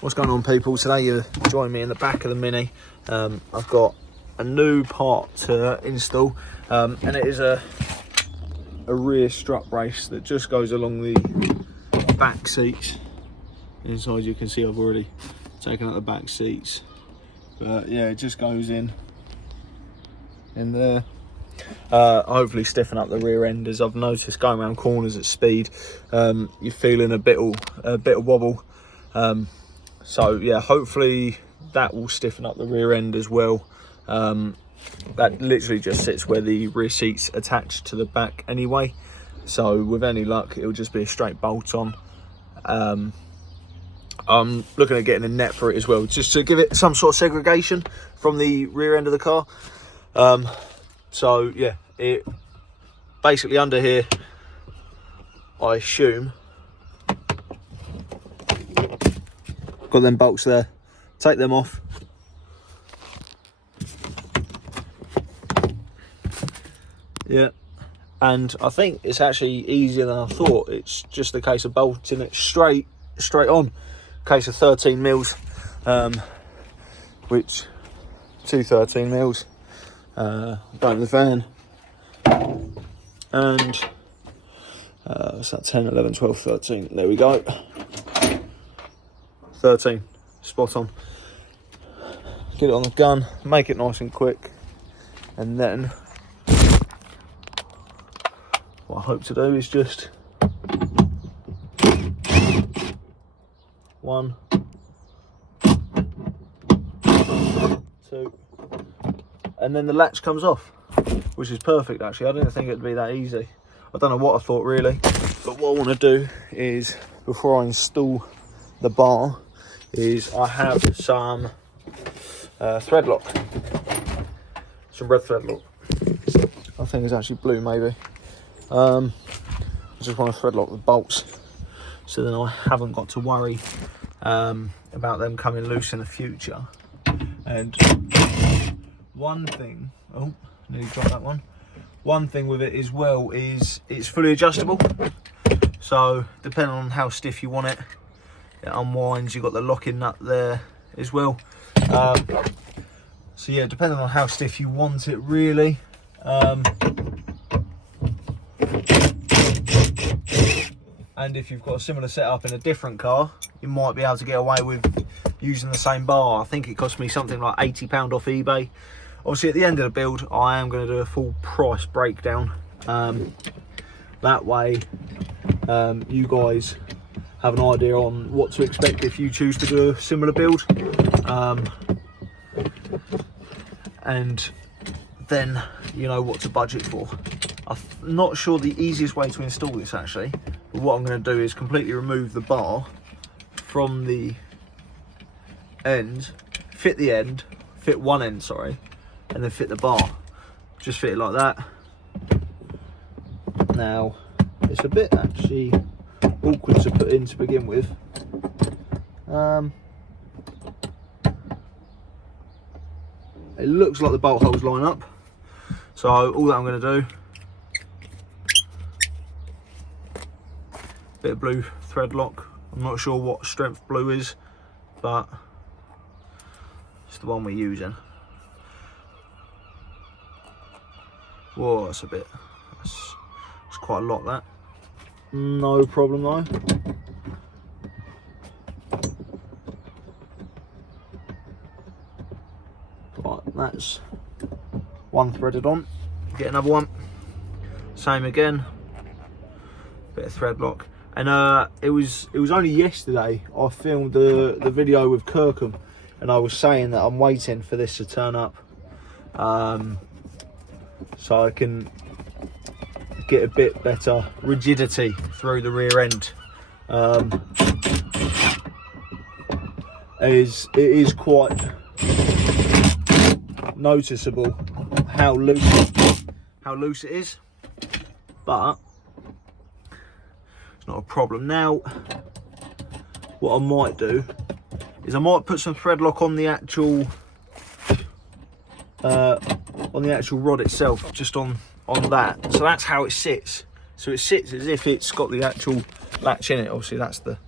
What's going on, people? Today you're joining me in the back of the Mini. I've got a new part to install, and it is a rear strut brace that just goes along the back seats. Inside you can see I've already taken out the back seats, but yeah, it just goes in there. Hopefully stiffen up the rear end, as I've noticed going around corners at speed, you're feeling a bit of wobble. So yeah, hopefully that will stiffen up the rear end as well. That literally just sits where the rear seat's attached to the back anyway, so with any luck it'll just be a straight bolt on. I'm looking at getting a net for it as well, just to give it some sort of segregation from the rear end of the car. So yeah, it basically under here, I assume, got them bolts there, take them off, yeah, and I think it's actually easier than I thought. It's just a case of bolting it straight on. Case of 13 mils, which 13 mils, going the van, and what's that, 10, 11, 12, 13, there we go, 13, spot on. Get it on the gun, make it nice and quick, and then what I hope to do is just 1, 2, and then the latch comes off, which is perfect actually. I didn't think it'd be that easy. I don't know what I thought really, but what I want to do is, before I install the bar, is I have some thread lock, some red thread lock. I think it's actually blue maybe. I just want to thread lock the bolts, so then I haven't got to worry about them coming loose in the future. And one thing, oh, nearly dropped that one. One thing with it as well is it's fully adjustable. So depending on how stiff you want it, it unwinds. You've got the locking nut there as well. So yeah, depending on how stiff you want it really. And if you've got a similar setup in a different car, you might be able to get away with using the same bar. I think it cost me something like £80 off eBay. Obviously at the end of the build, I am going to do a full price breakdown. That way you guys have an idea on what to expect if you choose to do a similar build. And then you know what to budget for. I'm not sure the easiest way to install this actually, but what I'm going to do is completely remove the bar from the end, fit one end, sorry, and then fit the bar. Just fit it like that. Now, it's a bit actually awkward to put in to begin with. It looks like the bolt holes line up. So all that I'm going to do, bit of blue thread lock. I'm not sure what strength blue is, but it's the one we're using. Whoa, that's it's quite a lot, that. No problem though. Right, that's one threaded on. Get another one. Same again. Bit of thread lock. And it was only yesterday I filmed the video with Kirkham, and I was saying that I'm waiting for this to turn up, so I can get a bit better rigidity through the rear end. It is quite noticeable how loose it is, but it's not a problem. Now what I might do is I might put some thread lock on the actual rod itself, just on that, so that's how it sits. So it sits as if it's got the actual latch in it. Obviously that's the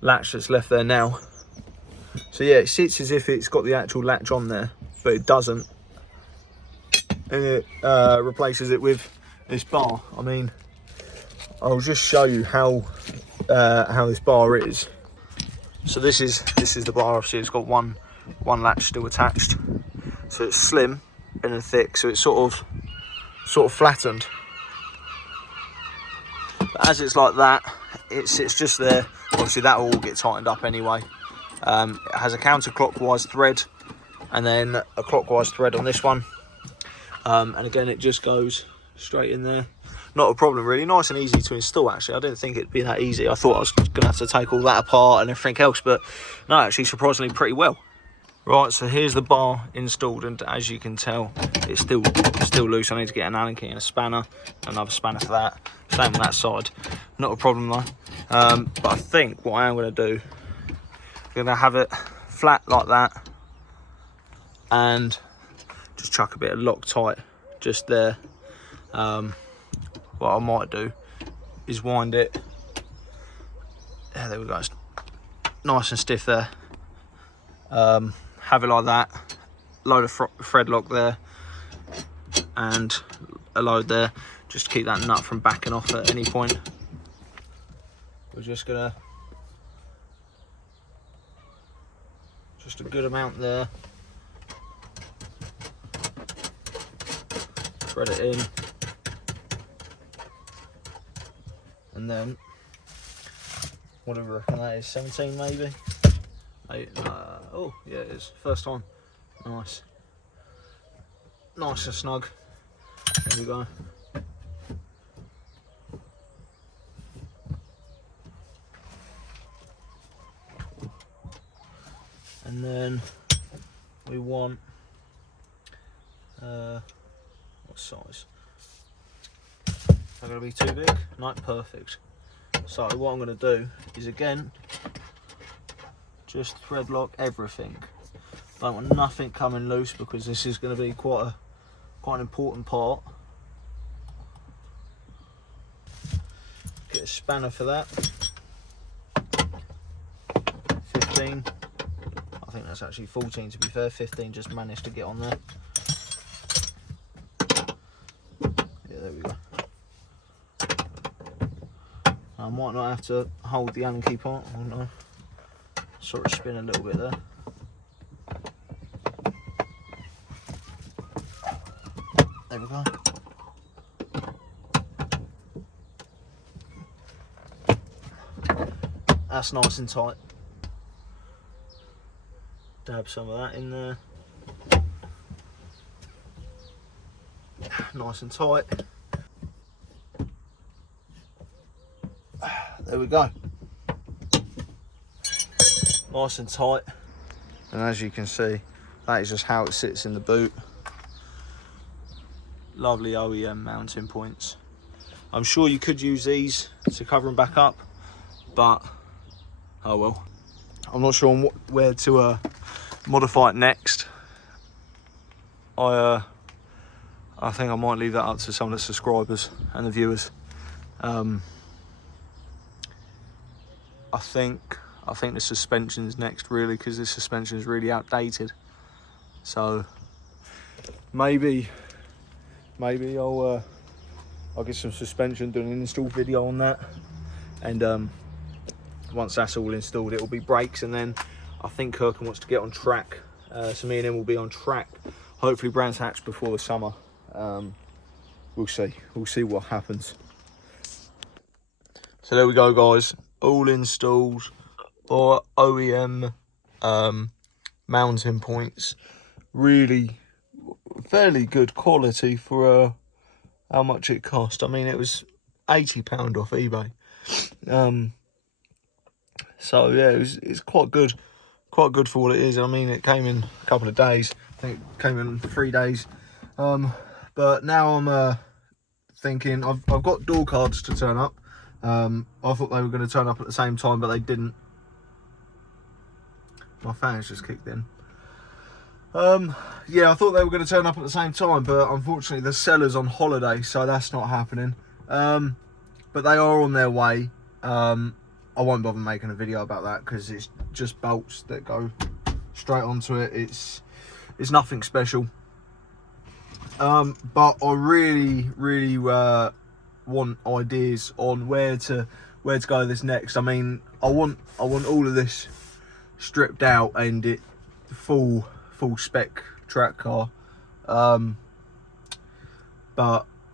latch that's left there now. So yeah, it sits as if it's got the actual latch on there, but it doesn't. And it replaces it with this bar. I mean, I'll just show you how this bar is. So this is the bar. Obviously, it's got one latch still attached. So it's slim and then thick. So it's sort of flattened. But as it's like that, it sits just there. Obviously, that will all get tightened up anyway. It has a counterclockwise thread and then a clockwise thread on this one. And again, it just goes straight in there. Not a problem really, nice and easy to install actually. I didn't think it'd be that easy. I thought I was gonna have to take all that apart and everything else, but no, actually surprisingly pretty well. Right, so here's the bar installed, and as you can tell, it's still loose. I need to get an Allen key and a spanner, another spanner for that. Same on that side, not a problem though. But I think what I am gonna do, I'm gonna have it flat like that, and just chuck a bit of Loctite just there. What I might do is wind it. Yeah, there we go. It's nice and stiff there. Have it like that. Load of thread lock there, and a load there, just to keep that nut from backing off at any point. We're just gonna, just a good amount there. Thread it in. And then, what do we reckon that is, 17 maybe? Oh, yeah, it is. First time. Nice. Nice and snug. There we go. And then we want, what size? Is that going to be too big? No, perfect. So what I'm going to do is, again, just thread lock everything. Don't want nothing coming loose because this is going to be quite an important part. Get a spanner for that. 15. I think that's actually 14 to be fair. 15 just managed to get on there. Yeah, there we go. I might not have to hold the Allen key part. I don't know. Sort of spin a little bit there. There we go. That's nice and tight. Dab some of that in there. Nice and tight. There we go. Nice and tight. And as you can see, that is just how it sits in the boot. Lovely OEM mounting points. I'm sure you could use these to cover them back up, but oh well. I'm not sure on where to modify it next. I think I might leave that up to some of the subscribers and the viewers. I think the suspension's next really, because this suspension is really outdated. So maybe I'll get some suspension, do an install video on that, and once that's all installed, it will be brakes, and then I think Kirkham wants to get on track. So me and him will be on track, hopefully Brands Hatch before the summer. We'll see what happens. So there we go, guys, all installed, or OEM mounting points. Really fairly good quality for how much it cost. I mean, it was £80 off eBay. So yeah, it's quite good for what it is. I mean, it came in a couple of days. I think it came in 3 days. But now I'm thinking I've got door cards to turn up. I thought they were going to turn up at the same time, but they didn't. My fan's just kicked in. Yeah, I thought they were going to turn up at the same time, but unfortunately the seller's on holiday, so that's not happening. But they are on their way. I won't bother making a video about that because it's just bolts that go straight onto it. It's nothing special. But I really want ideas on where to go this next. I mean, I want all of this stripped out and it full spec track car. But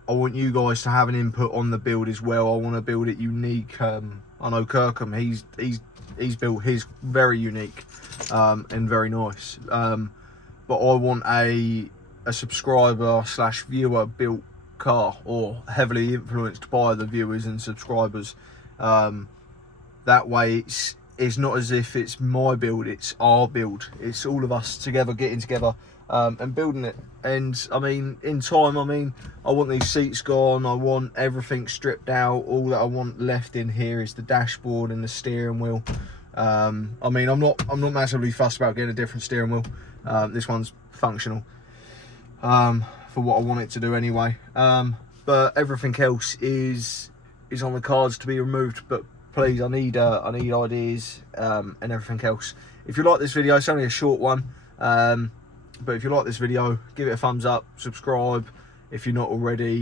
I want you guys to have an input on the build as well. I want to build it unique. I know Kirkham, he's built his very unique and very nice. But I want a subscriber / viewer built car, or heavily influenced by the viewers and subscribers. That way it's not as if it's my build, it's our build. It's all of us together getting together and building it. And I mean, in time, I mean, I want these seats gone, I want everything stripped out. All that I want left in here is the dashboard and the steering wheel. I mean, I'm not massively fussed about getting a different steering wheel. This one's functional for what I want it to do anyway. But everything else is on the cards to be removed. But please, I need ideas and everything else. If you like this video, it's only a short one. But if you like this video, give it a thumbs up, subscribe if you're not already.